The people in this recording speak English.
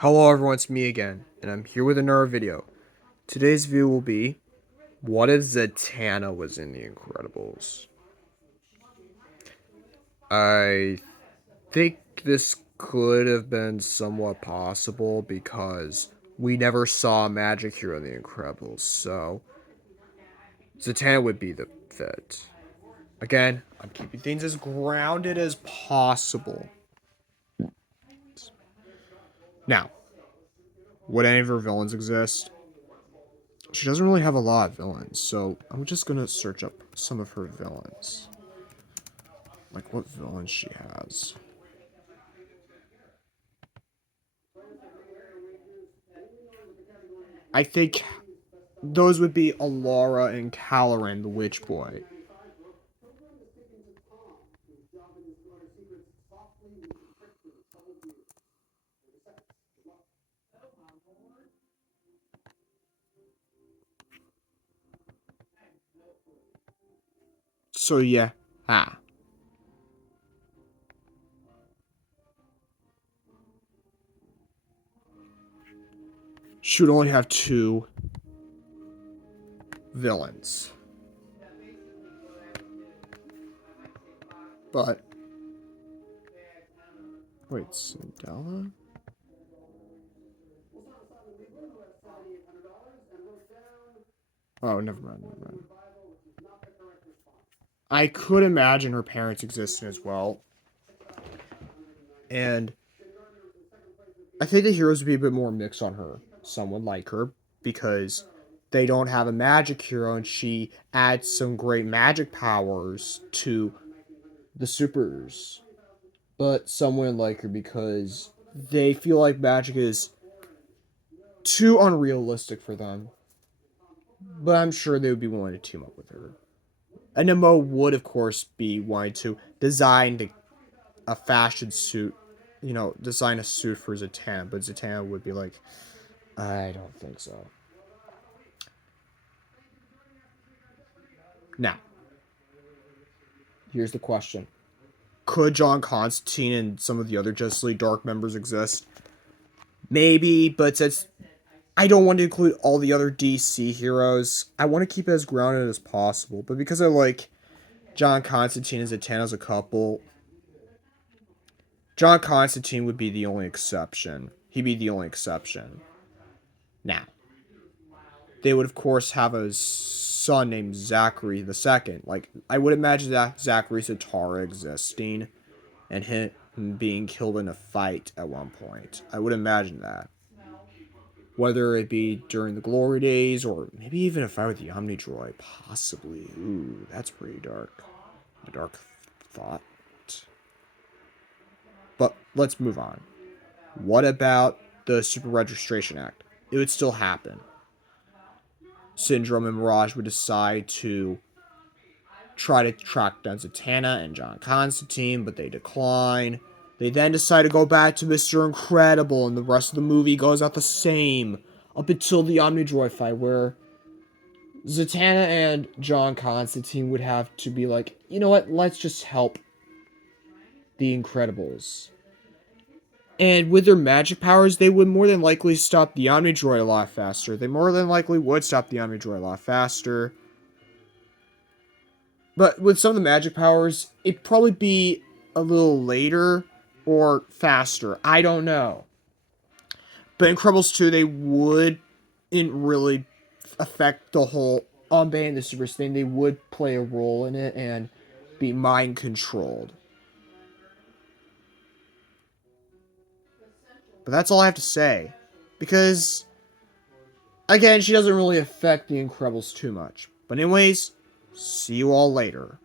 Hello everyone, it's me again, and I'm here with another video. Today's video will be, what if Zatanna was in The Incredibles? I think this could have been somewhat possible because we never saw a magic hero in The Incredibles, so Zatanna would be the fit. Again, I'm keeping things as grounded as possible. Now, would any of her villains exist? She doesn't really have a lot of villains, so I'm just gonna search up some of her villains. Like what villains she has. I think those would be Alara and Caloran, the Witch Boy. So yeah, she would only have two villains. But wait, Cinderella? Oh, never mind, never mind. I could imagine her parents existing as well. And I think the heroes would be a bit more mixed on her. Some would like her because they don't have a magic hero and she adds some great magic powers to the supers. But some wouldn't like her because they feel like magic is too unrealistic for them. But I'm sure they would be willing to team up with her. And Nemo would, of course, be wanting to design a fashion suit, design a suit for Zatanna. But Zatanna would be like, I don't think so. Now, here's the question. Could John Constantine and some of the other Justice League Dark members exist? Maybe, but since I don't want to include all the other DC heroes, I want to keep it as grounded as possible. But because I like John Constantine and Zatanna as a couple, John Constantine would be the only exception. He'd be the only exception. Now, they would, of course, have a son named Zachary II. Like, I would imagine that Zachary Zatara existing and him being killed in a fight at one point. I would imagine that. Whether it be during the glory days or maybe even a fight with the Omnidroid. Possibly. Ooh, that's pretty dark. A dark thought. But let's move on. What about the Super Registration Act? It would still happen. Syndrome and Mirage would decide to try to track down Zatanna and John Constantine, but they decline. They then decide to go back to Mr. Incredible, and the rest of the movie goes out the same. Up until the Omnidroid fight, where Zatanna and John Constantine would have to be like, you know what, let's just help the Incredibles. And with their magic powers, they would more than likely stop the Omnidroid a lot faster. They more than likely would stop the Omnidroid a lot faster. But with some of the magic powers, it'd probably be a little later or faster. I don't know. But in Incredibles 2, they wouldn't really affect the whole unbanning the supers thing. They would play a role in it and be mind controlled. But that's all I have to say. Because, again, she doesn't really affect the Incredibles too much. But anyways, see you all later.